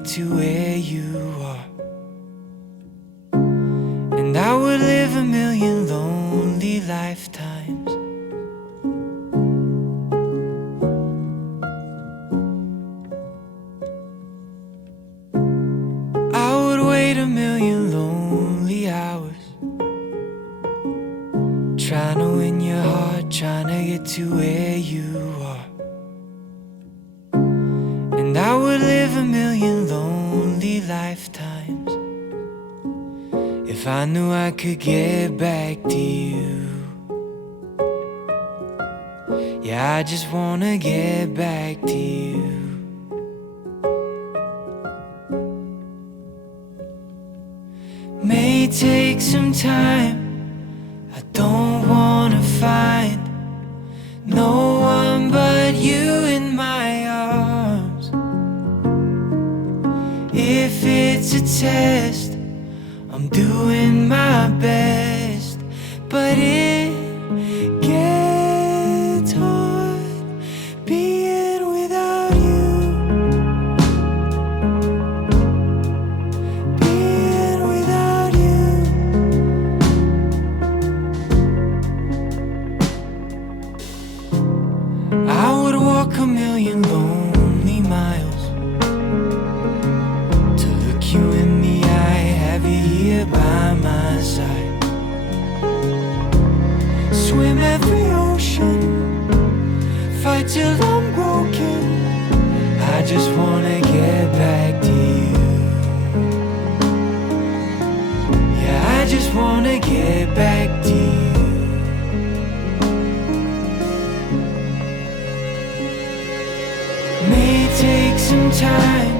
get to where you are. And I would live a million lonely lifetimes. I would wait a million lonely hours, trying to win your heart, trying to get to where you are. And I would live a million lonely lifetimes if I knew I could get back to you. Yeah, I just wanna get back to you. May take some time, I don't wanna find no one but you in my arms. If it's a test, I'm doing my best, but it gets hard being without you. Being without you. I would walk a million lonely miles to look you in the eye, have you here by my side. Swim every ocean, fight till I'm broken. I just wanna get back to you. Yeah, I just wanna get back to you. May take some time,